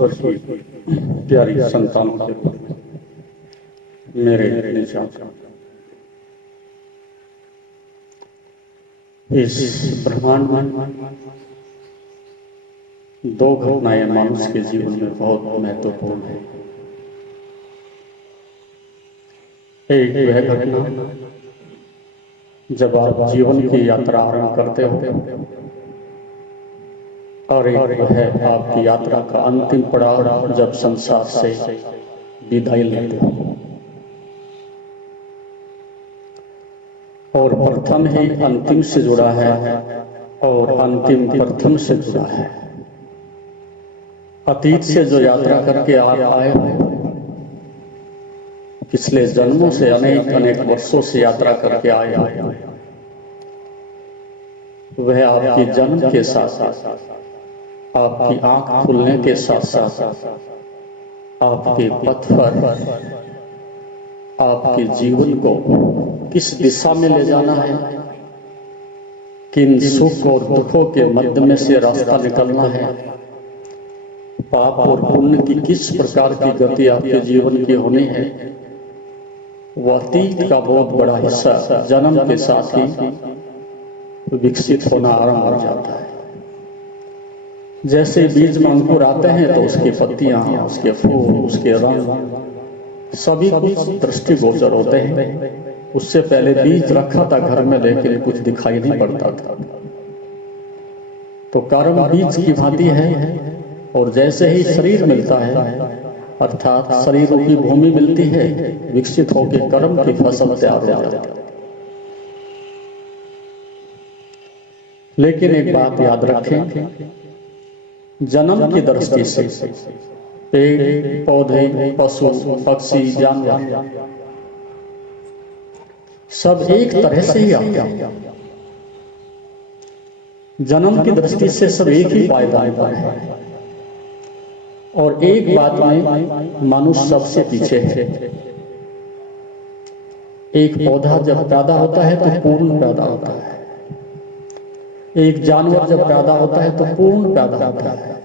ईश्वर की प्यारी संतानों के रूप में मेरे निजात इस ब्रह्मांड में दो घटनाएं मनुष्य के जीवन में बहुत महत्वपूर्ण है। एक वह घटना जब आप जीवन की यात्रा आरंभ करते हो और एक है आपकी यात्रा का अंतिम पड़ाव जब संसार से विदाई लेते हो। और प्रथम ही अंतिम से जुड़ा है और अंतिम प्रथम से जुड़ा है। अतीत से जो यात्रा करके आप आए हो, पिछले जन्मों से अनेक अनेक वर्षों से यात्रा करके आए हो, वह आपके जन्म के साथ आपकी आंख खुलने के साथ साथ आपके पथ पर आपके जीवन को किस दिशा में ले जाना है, किन सुख और दुखों के मध्य में से रास्ता निकलना है, पाप और पुण्य की किस प्रकार की गति आपके जीवन की होनी है, वह अतीत का बहुत बड़ा हिस्सा जन्म के साथ ही विकसित होना आरंभ हो जाता है। जैसे बीज में अंकुर आते हैं तो उसकी पत्तियां, उसके फूल, उसके रंग सभी कुछ दृष्टिगोचर होते हैं। उससे पहले बीज रखा था घर में, लेकिन कुछ दिखाई नहीं पड़ता था। तो कर्म बीज की भांति है, और जैसे ही शरीर मिलता है, अर्थात शरीर की भूमि मिलती है, विकसित होकर कर्म की फसल तैयार हो जाती है। लेकिन एक बात याद रखें, जन्म की दृष्टि से पेड़ पौधे, पशु पक्षी, जानवर सब एक तरह से ही आते हैं। जन्म की दृष्टि से सब एक ही पायदान पर है, और एक बात में मनुष्य सबसे पीछे है। एक पौधा जब पैदा होता है तो पूर्ण पैदा होता है, एक जानवर जब पैदा होता है तो पूर्ण पैदा होता है,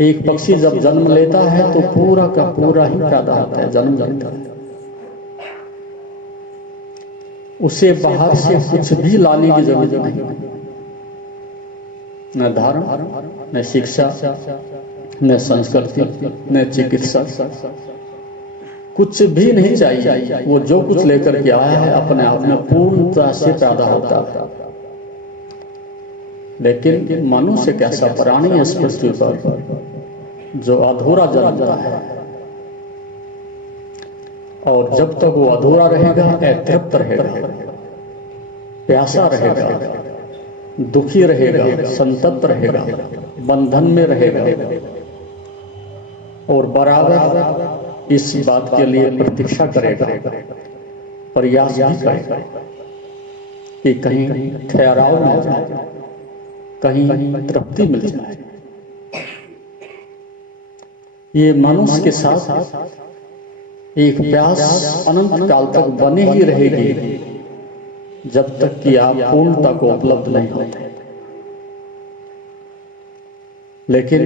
एक पक्षी जब जन्म लेता है तो पूरा का पूरा ही पैदा होता है, जन्म लेता है। उसे बाहर से कुछ भी लाने की जरूरत नहीं, न धर्म, न शिक्षा, न संस्कृति, न चिकित्सा, कुछ भी नहीं चाहिए। वो जो कुछ लेकर के आया है अपने आप में पूर्णता से पैदा होता है। लेकिन मनुष्य एक ऐसा प्राणी है इस पृथ्वी पर जो अधूरा जन्मता है, और जब तक वो अधूरा रहेगा, अतृप्त रहेगा, प्यासा रहेगा, दुखी रहेगा, संतप्त रहेगा, बंधन में रहेगा, और बराबर इस बात के लिए प्रतीक्षा करेगा, प्रयास भी करेगा कि कहीं ठहराव मिल जाए, कहीं तृप्ति मिल जाए। ये मनुष्य के साथ एक प्यास अनंत काल तक बने ही रहेगी, जब तक कि आप पूर्णता को उपलब्ध नहीं होते। लेकिन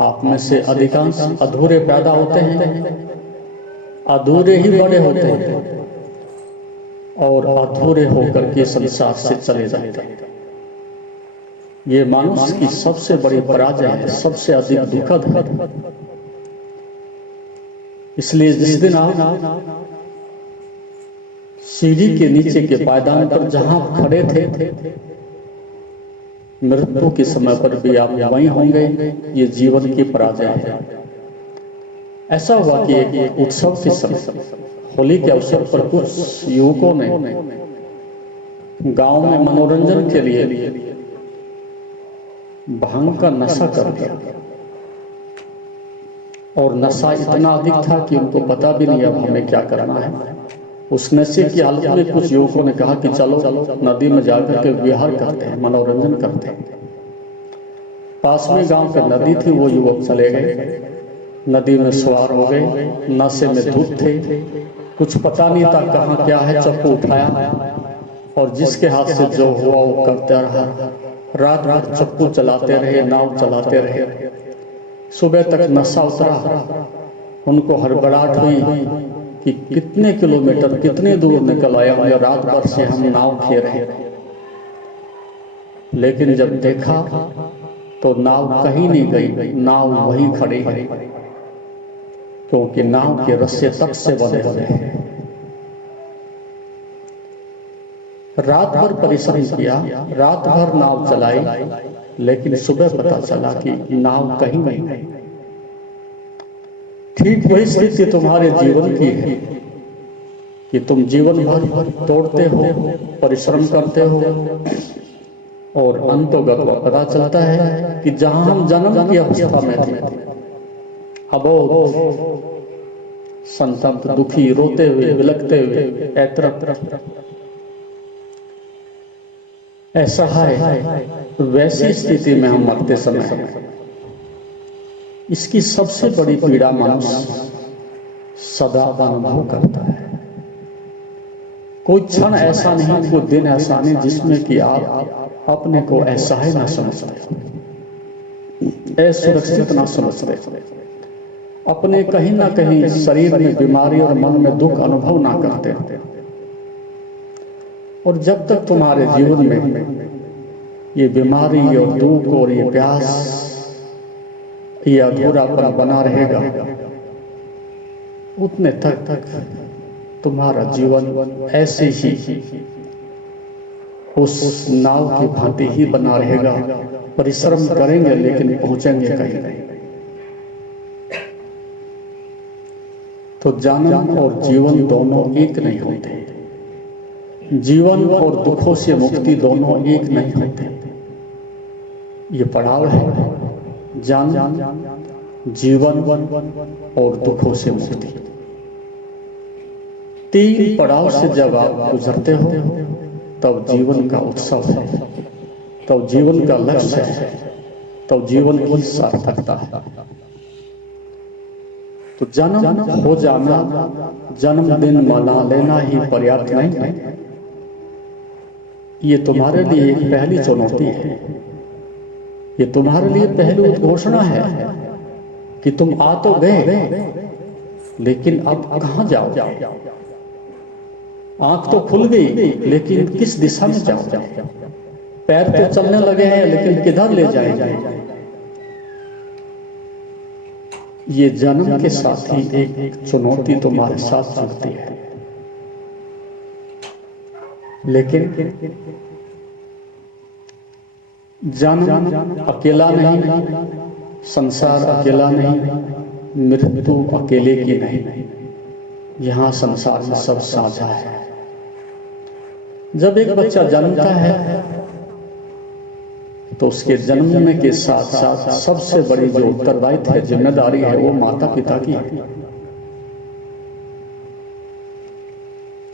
आप में से अधिकांश अधूरे पैदा होते हैं, अधूरे ही बड़े होते हैं, और अधूरे होकर के संसार से चले जाते हैं। ये मनुष्य की सबसे बड़ी पराजय है, सबसे अधिक दुखद है। इसलिए जिस दिन आप सीढ़ी के नीचे के पायदान पर जहां खड़े थे, मृत्यु के समय पर भी आप वहीं होंगे। ये जीवन की पराजय है। ऐसा हुआ कि एक उत्सव के समय, होली के अवसर पर कुछ युवकों ने गांव में मनोरंजन के लिए भांग का नशा कर दिया, और नशा इतना अधिक था कि उनको पता भी नहीं अब हमें क्या करना है। उस नशे की हालत में कुछ युवकों ने कहा कि चलो नदी में जाकर के विहार करते हैं, मनोरंजन करते हैं। पास में गांव पे नदी थी, वो युवक चले गए, नदी में सवार हो गए, नशे में धूत थे, कुछ पता नहीं था कहाँ क्या है। चप्पू उठाया और जिसके हाथ से जो हुआ वो करते रहा। रात रात चप्पू चलाते रहे, नाव चलाते रहे। सुबह तक नशा उतरा, उनको हड़बड़ाहट हुई कि कितने किलोमीटर कितने दूर निकल आए होंगे, रात भर से हम नाव खे रहे। लेकिन जब देखा तो नाव कहीं नहीं गई, नाव वहीं खड़ी है, क्योंकि नाव के रस्से तक से बंधे हुए हैं। रात भर परिश्रम किया, रात भर नाव चलाई, लेकिन सुबह पता चला कि नाव कहीं नहीं गई। ठीक वही स्थिति तुम्हारे जीवन की है कि तुम जीवन भर दौड़ते हो, परिश्रम करते हो, और अंतोगत पता चलता है कि जहां हम जन्म की अवस्था में थे, अबोध, संतप्त, दुखी, रोते हुए, बिलखते हुए, ऐतरत, ऐसा है, वैसी स्थिति में हम मरते समय हैं। इसकी सबसे बड़ी पीड़ा मनुष्य सदा अनुभव करता है। कोई क्षण ऐसा नहीं, कोई दिन ऐसा नहीं जिसमें कि आप अपने को असहाय ना समझते, असुरक्षित ना समझते, अपने कहीं ना कहीं शरीर में बीमारी और मन में दुख अनुभव ना करते। और जब तक तुम्हारे जीवन में ये बीमारी और दुख और ये प्यास, ये अधूरापन बना रहेगा, उतने तक तुम्हारा जीवन ऐसे ही उस नाव की भांति ही बना रहेगा। परिश्रम करेंगे लेकिन पहुंचेंगे कहीं नहीं। तो जन्म और जीवन दोनों एक नहीं होते, जीवन और दुखों से मुक्ति दोनों एक नहीं होते। ये पड़ाव है, जन्म, जीवन और दुखों से मुक्ति। तीन पड़ाव से जब आप गुजरते हो तब जीवन का उत्सव है, तब जीवन का लक्ष्य है, तब जीवन की सार्थकता है। तो जन्म हो जाना, जन्मदिन मना लेना ही पर्याप्त नहीं है। ये तुम्हारे लिए एक पहली चुनौती है, ये तुम्हारे लिए पहली उद्घोषणा है कि तुम आ तो गए, लेकिन अब कहां जाओ? आंख तो खुल गई, लेकिन किस दिशा में जाओ? पैर तो चलने लगे हैं, लेकिन किधर ले जाएंगे? ये जन्म के साथ ही एक चुनौती तुम्हारे साथ जुड़ती है। लेकिन जन्म अकेला नहीं, संसार अकेला नहीं, मृत्यु अकेले की नहीं। यहां संसार में सब साझा है। जब एक बच्चा जन्मता है तो उसके जन्मने के साथ साथ सबसे बड़ी जो उत्तरदायित्व है, जिम्मेदारी है, वो माता पिता की है।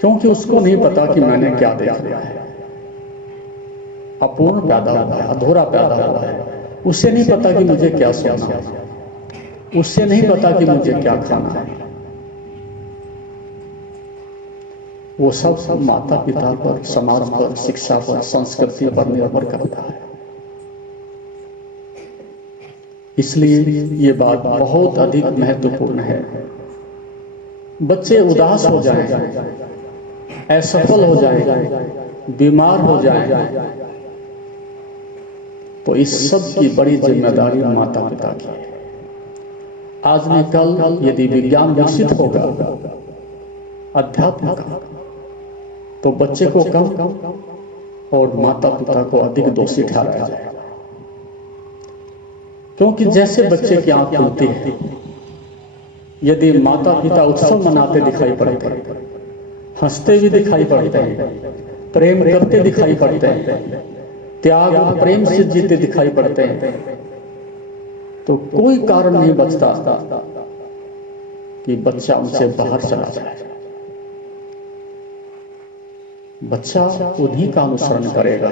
क्योंकि उसको नहीं पता कि मैंने क्या देख लिया है, अपूर्ण पैदा हुआ है, अधूरा पैदा हुआ है। उसे नहीं पता कि मुझे क्या सोना है, उससे नहीं पता कि मुझे क्या खाना है। वो सब माता पिता पर, समाज पर, शिक्षा पर, संस्कृति पर निर्भर करता है। इसलिए ये बात बहुत अधिक महत्वपूर्ण है। बच्चे उदास हो जाएं, असफल हो जाएं, बीमार हो जाएं, तो इस सब की बड़ी जिम्मेदारी माता पिता की है। आज न कल यदि विज्ञान विकसित होगा अध्यात्म का, तो बच्चे को कम और माता पिता को अधिक दोषी ठहराया जाएगा। क्योंकि जैसे बच्चे की आंख खुलती है, यदि माता पिता उत्सव मनाते दिखाई पड़ते हैं, हंसते भी दिखाई पड़ते हैं, प्रेम करते दिखाई पड़ते हैं, त्याग और प्रेम से जीते दिखाई पड़ते हैं, तो कोई कारण नहीं बचता कि बच्चा उनसे बाहर चला जाए। बच्चा उन्हीं का अनुसरण करेगा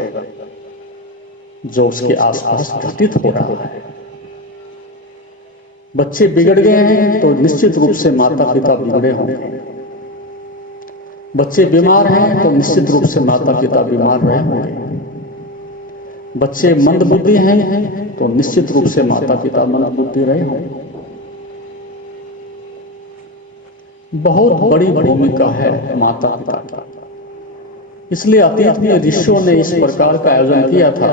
जो उसके आसपास घटित हो रहा है। बच्चे बिगड़ गए हैं तो निश्चित रूप से माता पिता बिगड़े होंगे। बच्चे बीमार हैं तो निश्चित रूप से माता पिता बीमार रहे होंगे। बच्चे मंद बुद्धि हैं तो निश्चित रूप से माता पिता मंद बुद्धि रहे होंगे। बहुत बड़ी भूमिका है माता पिता की। इसलिए अतीत में ऋषियों ने इस प्रकार का आयोजन किया था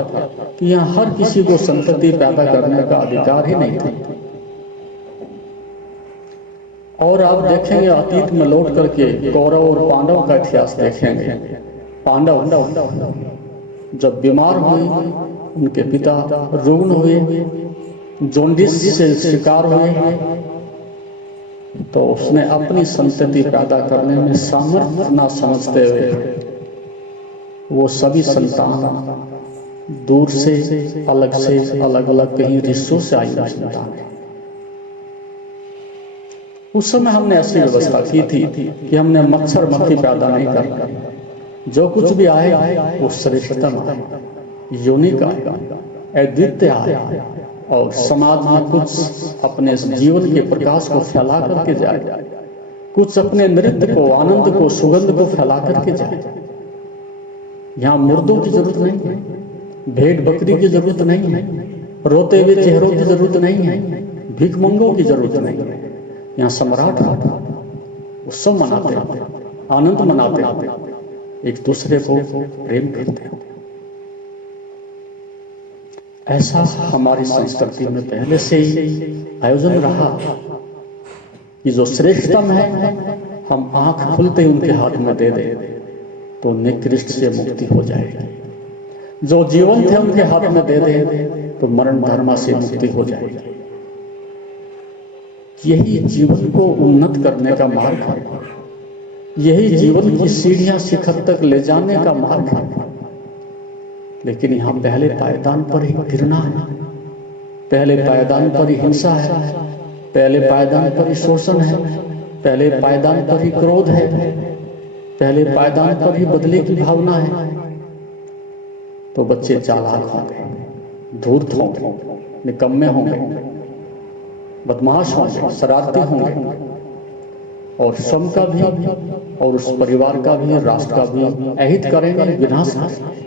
कि यहाँ हर किसी को संतति पैदा करने का अधिकार ही नहीं था। और आप देखेंगे अतीत में लौट करके कौरव और पांडव का इतिहास देखेंगे। पांडव जब बीमार हुए, उनके पिता रुग्ण हुए, जॉन्डिस से शिकार हुए, तो उसने अपनी संतति पैदा करने में सामर्थ्य न समझते हुए वो सभी संतान दूर से अलग अलग कहीं ऋषियों से आई संतान है। उस समय हमने ऐसी व्यवस्था की थी कि हमने मच्छर मक्खी पैदा नहीं करना, जो कुछ भी आए वो श्रेष्ठतम आए, यूनिक आए, अद्वितीय आए और समाज में कुछ अपने जीवन के प्रकाश को फैला करके जाए, कुछ अपने नृत्य को, आनंद को, सुगंध को फैला करके जाए। यहाँ मुर्दों की जरूरत नहीं है, भेड़ बकरी की जरूरत नहीं है, रोते हुए चेहरों की जरूरत नहीं है, भिखमंगों की जरूरत नहीं है। यहाँ सम्राट उत्सव मनाते हैं, आनंद मनाते हैं, एक दूसरे को प्रेम करते हैं। ऐसा हमारी संस्कृति में पहले से ही आयोजन रहा कि जो श्रेष्ठतम है हम आंख खुलते उनके हाथ में दे दें तो निकृष्ट से मुक्ति हो जाएगी। जो जीवन थे उनके हाथ में दे दें तो मरण धर्म से मुक्ति हो जाएगी। यही जीवन को उन्नत करने का मार्ग है, यही जीवन की सीढ़ियां शिखर तक ले जाने का मार्ग है। लेकिन यहाँ पहले पायदान पर ही घृणा है, पहले पायदान पर ही हिंसा है, पहले पायदान पर ही शोषण है, पहले पायदान पर ही क्रोध है, पहले पायदान पर ही बदले की भावना है। तो बच्चे चालाक होंगे, धूर्त होंगे, निकम्मे होंगे, बदमाश होंगे, शरारती होंगे और स्वयं का भी और उस परिवार का भी, राष्ट्र का भी अहित करेंगे, विनाश करेंगे।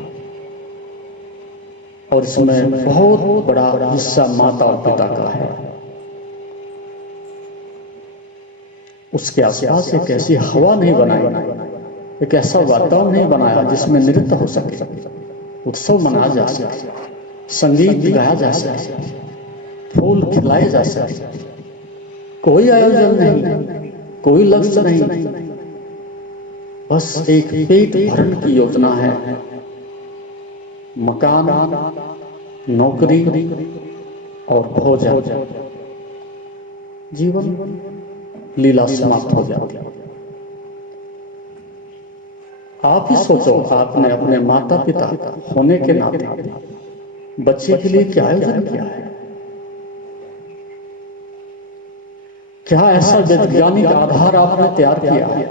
और इसमें बहुत बड़ा हिस्सा माता और पिता का है। उसके आसपास एक ऐसी हवा नहीं बनाई, एक ऐसा वातावरण नहीं बनाया जिसमें नृत्य हो सके, उत्सव मनाया जा सके, संगीत गाया जा सके, फूल खिलाए जा सके। कोई आयोजन नहीं, कोई लक्ष्य नहीं, बस एक पेट भरण की योजना है। मकान, नौकरी और भोजन, जीवन लीला समाप्त हो जाती है। आप ही सोचो, आपने अपने माता पिता होने के नाते बच्चे के लिए क्या आयोजन किया है? क्या ऐसा वैज्ञानिक आधार आपने तैयार किया है?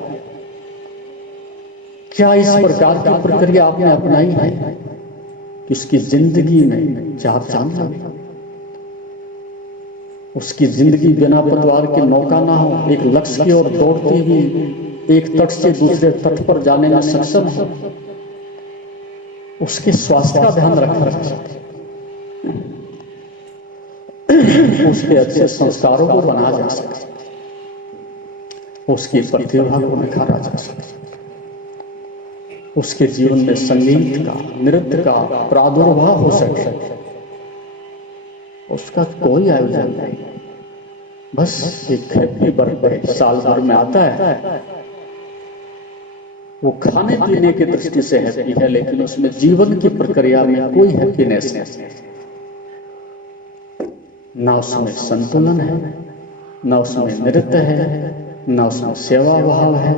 क्या इस प्रकार की प्रक्रिया आपने अपनाई है कि उसकी जिंदगी में चार चांद लगे, उसकी जिंदगी बिना पतवार की नौका ना हो, एक लक्ष्य की ओर दौड़ती हुई एक तट से दूसरे तट पर जाने में सक्षम हो, उसके स्वास्थ्य का ध्यान रखा जा सके, उसके अच्छे संस्कारों को बनाया जा सके, उसकी प्रतिभा को निखारा जा सके, उसके जीवन में संगीत का, नृत्य का प्रादुर्भाव हो सके। उसका कोई आयोजन नहीं, बस एक हैप्पी बर्थडे साल भर में आता है। वो खाने पीने की दृष्टि से हैप्पी है, लेकिन उसमें जीवन की प्रक्रिया में कोई हैप्पीनेस नहीं, ना उसमें संतुलन है, ना उसमें नृत्य है, ना उसमें सेवा भाव है,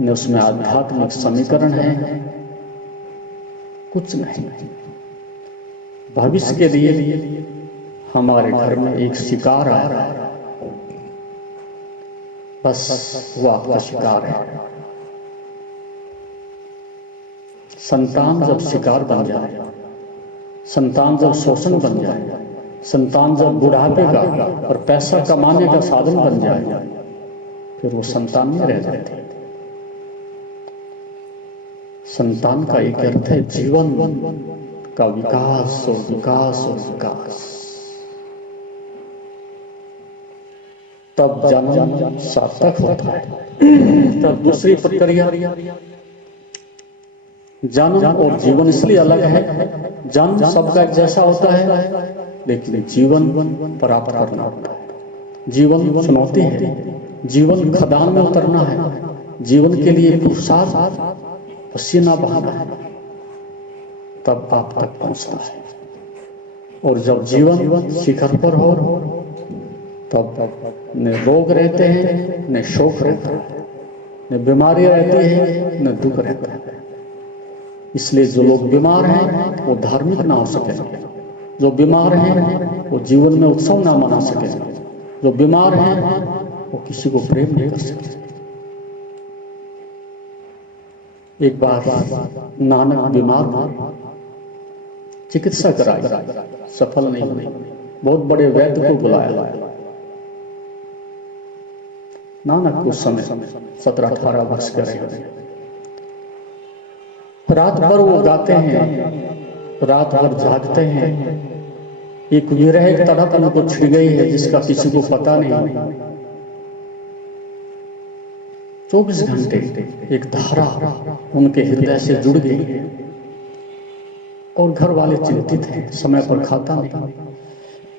न उसमें आध्यात्मिक समीकरण है, कुछ नहीं। भविष्य के लिए हमारे घर में एक शिकार आ रहा है, बस वो आपका शिकार है। संतान जब शिकार बन जाए, संतान जब शोषण बन जाए, संतान जब बुढ़ापे का और पैसा कमाने का साधन बन जाए, फिर वो संतान नहीं रह जाती। संतान का एक अर्थ है जीवन, का विकास और विकास और विकास, तब जन्म सार्थक होता है। तब दूसरी प्रक्रिया, जन्म और जीवन इसलिए अलग है। जन्म सबका एक जैसा होता है, लेकिन जीवन प्राप्त करना होता है। जीवन चुनौती है, जीवन खदान में उतरना है, जीवन के लिए पुरुषार्थ पसीना बहाना है, तब आप तक पहुंचता है। और जब जीवन शिखर पर हो, तब न रोग रहते हैं, न शोक रहता है, न बीमारी रहती है, न दुख रहता है। इसलिए जो लोग बीमार हैं वो धार्मिक ना हो सकेंगे, जो बीमार हैं वो जीवन में उत्सव ना मना सकेंगे, जो बीमार हैं वो किसी को प्रेम नहीं कर सकते। एक बार नानक बीमार था, चिकित्सा कराई, सफल नहीं हुई, बहुत बड़े वैद्य को बुलाया। नानक उस समय 17-18 वर्ष के रहे। रात भर वो गाते हैं, रात भर जागते हैं। एक विरह एक तड़प उनको छिड़ गई है जिसका किसी को पता नहीं। 24 घंटे एक धारा उनके हृदय से जुड़ गई है। और घर वाले चिंतित हैं, समय पर खाता नहीं,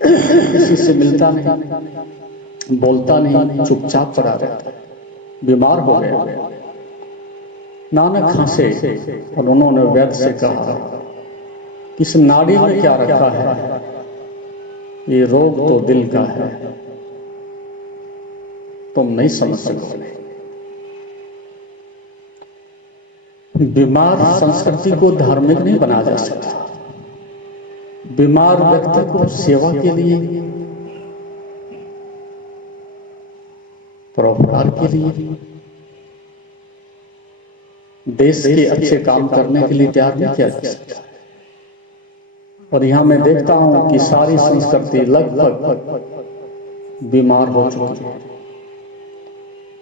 किसी से मिलता नहीं, बोलता नहीं, चुपचाप पड़ा रहता है, बीमार हो गया। नानक हंसे और उन्होंने वैद्य से कहा कि इस नाड़ी में क्या रखा है, ये रोग तो दिल का है, तुम नहीं समझ सकोगे। बीमार संस्कृति को धार्मिक नहीं बनाया जा सकता। बीमार व्यक्ति को सेवा के लिए, परोपकार के लिए, देश के अच्छे काम करने के लिए तैयार नहीं किया जा सकता। और यहां मैं देखता हूं कि सारी संस्कृति लगभग बीमार हो चुकी है।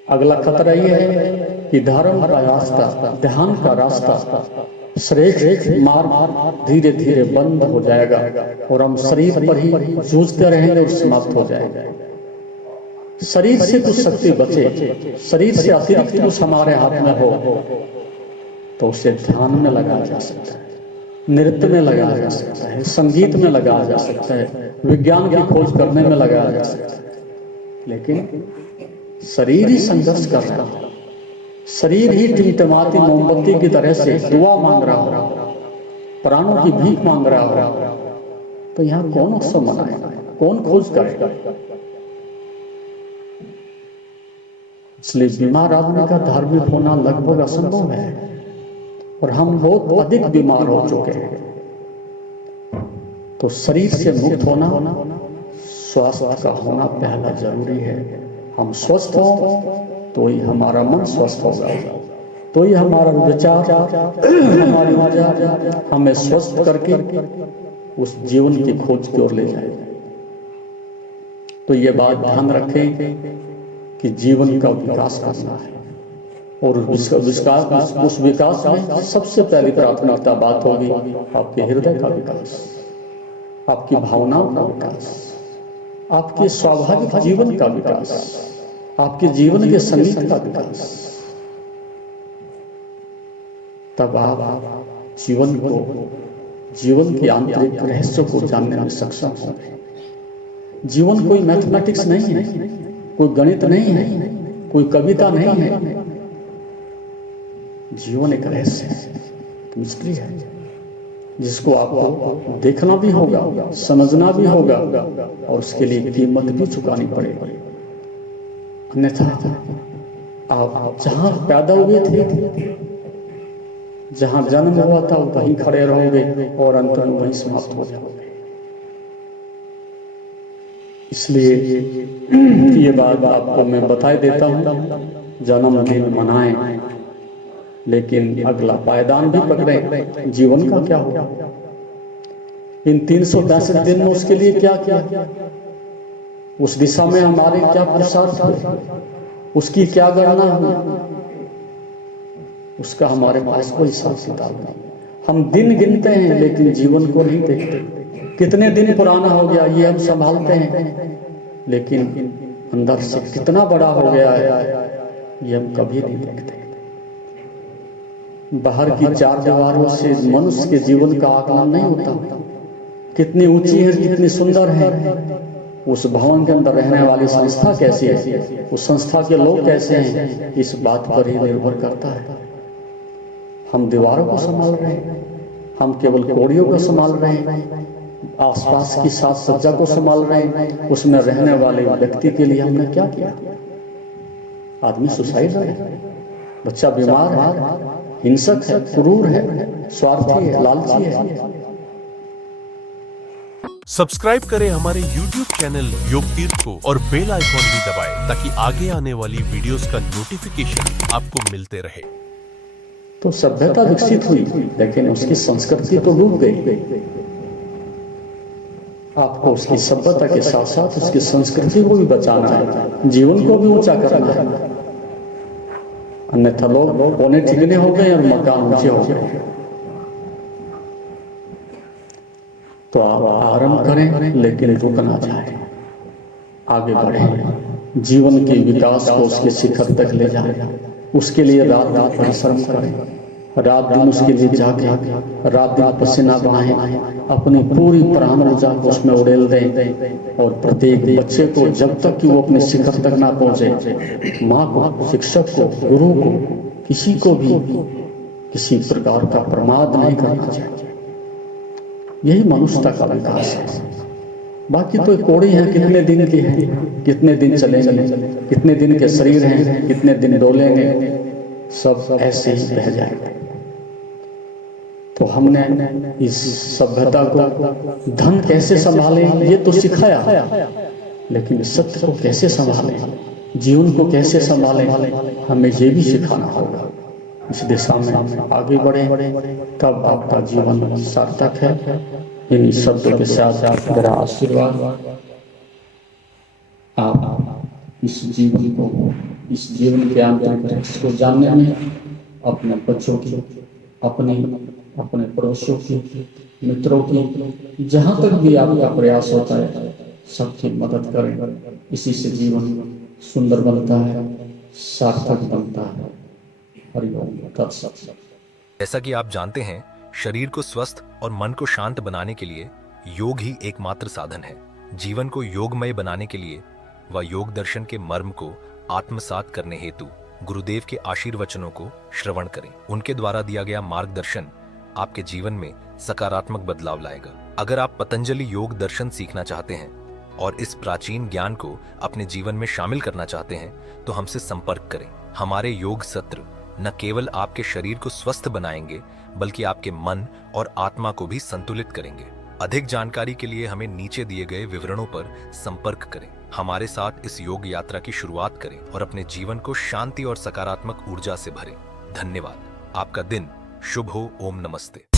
अगला खतरा यह है कि धर्म का रास्ता, ध्यान का रास्ता, श्रेष्ठ मार्ग धीरे धीरे बंद हो जाएगा और हम शरीर पर ही जूझते रहेंगे और समाप्त हो जाएगा। शरीर से कुछ शक्ति बचे, शरीर से अतिरिक्त कुछ हमारे हाथ में हो तो उसे ध्यान में लगाया जा सकता है, नृत्य में लगाया जा सकता है, संगीत में लगाया जा सकता है, विज्ञान की खोज करने में लगाया जा सकता है। लेकिन शरीर ही संघर्ष कर रहा है, शरीर ही टिमटिमाती मोमबत्ती की तरह से दुआ मांग रहा हो, प्राणों की भीख मांग रहा हो, तो यहाँ कौन उत्सव मनाएगा, कौन खोज करेगा? इसलिए बीमार आदमी का धार्मिक होना लगभग असंभव है और हम बहुत अधिक बीमार हो चुके हैं। तो शरीर से मुक्त होना, स्वास्थ्य का होना पहला जरूरी है। हम स्वस्थ हो तो ही हमारा मन स्वस्थ होगा, तो ही हमारा विचार, हमारी ऊर्जा हमें स्वस्थ करके उस जीवन की खोज की ओर ले जाएगा। तो ये बात ध्यान रखें कि जीवन का विकास करना है और उस विकास में सबसे पहली प्राथमिकता बात होगी आपके हृदय का विकास, आपकी भावनाओं का विकास, आपके स्वाभाविक जीवन का विकास, आपके जीवन के संगीत का विकास। तब आप जीवन के आंतरिक रहस्य को जानने में सक्षम होंगे। जीवन कोई मैथमेटिक्स नहीं है, कोई गणित नहीं है, कोई कविता नहीं है। जीवन एक रहस्य है, मिस्ट्री है, जिसको आपको देखना भी होगा, समझना भी होगा और उसके लिए कीमत भी चुकानी पड़ेगी। अन्यथा आप जहां पैदा हुए थे, जहां जन्म हुआ था वहीं खड़े रहोगे और अंत में वहीं समाप्त हो जाओगे। इसलिए ये बात आपको मैं बताई देता हूं, जन्मदिन मनाएं लेकिन अगला पायदान भी पकड़े। जीवन का क्या होगा, इन 365 दिन में उसके लिए क्या किया, उस दिशा में हमारे क्या पुरुषार्थ हुए, उसकी क्या गणना हुई, उसका हमारे पास कोई हिसाब किताब नहीं। हम दिन गिनते हैं लेकिन जीवन को नहीं देखते। कितने दिन पुराना हो गया ये हम संभालते हैं, लेकिन अंदर से कितना बड़ा हो गया है ये हम कभी नहीं देखते। बाहर की चार दीवारों से मनुष्य के जीवन का आकलन नहीं होता। कितनी ऊंची है, कितनी सुंदर है, उस भवन के अंदर रहने वाली संस्था कैसी है, उस संस्था के लोग कैसे हैं, इस बात पर ही निर्भर करता है। हम दीवारों को संभाल रहे हैं, हम केवल कोड़ियों को संभाल रहे हैं, आसपास की साज सज्जा को संभाल रहे हैं, उसमें रहने वाले व्यक्ति के लिए हमने क्या किया? आदमी सुसाइड है, बच्चा बीमार है, हिंसक है, क्रूर है, स्वार्थी है, लालची है। सब्सक्राइब करें हमारे YouTube चैनल योग तीर्थ को और बेल आइकॉन भी दबाएं ताकि आगे आने वाली वीडियोस का नोटिफिकेशन आपको मिलते रहे। तो सभ्यता विकसित हुई लेकिन उसकी संस्कृति तो डूब गई। आपको उसकी सभ्यता के साथ साथ उसकी संस्कृति को भी बचाना है, जीवन को भी ऊंचा करना है, अन्यथा लोग पौने ठिकने हो गए और मकान ऊंचे हो गए। तो आप आरंभ करें लेकिन रुक ना जाए, आगे बढ़े, जीवन के विकास को उसके शिखर तक ले जाए। उसके लिए रात दिन परिश्रम करें, रात दिन उसके लिए जागे, रात दिन पसीना बहाएं, अपनी पूरी प्राण ऊर्जा को उसमें उड़ेल दें। और प्रत्येक बच्चे को जब तक कि वो अपने शिखर तक ना पहुंचे, माँ को, शिक्षक को, गुरु को, किसी को भी किसी प्रकार का प्रमाद नहीं करना चाहिए। यही मनुष्यता का विकास है। बाकी तो कोड़ी हैं, कितने दिन की हैं, कितने दिन चलेंगे, कितने दिन के शरीर हैं, कितने दिन डोलेंगे, सब ऐसे ही रह जाएगा। तो हमने इस सभ्यता को धन कैसे संभाले ये तो सिखाया, लेकिन सत्य को कैसे संभाले, जीवन को कैसे संभाले, हमें ये भी सिखाना होगा। इस दिशा में आगे बढ़े तब आपका जीवन सार्थक है। इन शब्दों के साथ मेरा आशीर्वाद, आप इस जीवन को, इस जीवन के आंतरिक रहस्य को जानने में अपने बच्चों की, अपने पड़ोसियों की, मित्रों की, जहाँ तक भी आपका प्रयास होता है सबकी मदद करें। इसी से जीवन सुंदर बनता है, सार्थक बनता है। हरिओम तत्सत। जैसा कि आप जानते हैं, शरीर को स्वस्थ और मन को शांत बनाने के लिए योग ही एकमात्र साधन है। जीवन को योगमय बनाने के लिए व योग दर्शन के मर्म को आत्मसात करने हेतु गुरुदेव के आशीर्वचनों को श्रवण करें। उनके द्वारा दिया गया मार्गदर्शन आपके जीवन में सकारात्मक बदलाव लाएगा। अगर आप पतंजलि योग दर्शन सीखना चाहते हैं और इस प्राचीन ज्ञान को अपने जीवन में शामिल करना चाहते हैं तो हमसे संपर्क करें। हमारे योग सत्र न केवल आपके शरीर को स्वस्थ बनाएंगे बल्कि आपके मन और आत्मा को भी संतुलित करेंगे। अधिक जानकारी के लिए हमें नीचे दिए गए विवरणों पर संपर्क करें। हमारे साथ इस योग यात्रा की शुरुआत करें और अपने जीवन को शांति और सकारात्मक ऊर्जा से भरें। धन्यवाद। आपका दिन शुभ हो। ओम नमस्ते।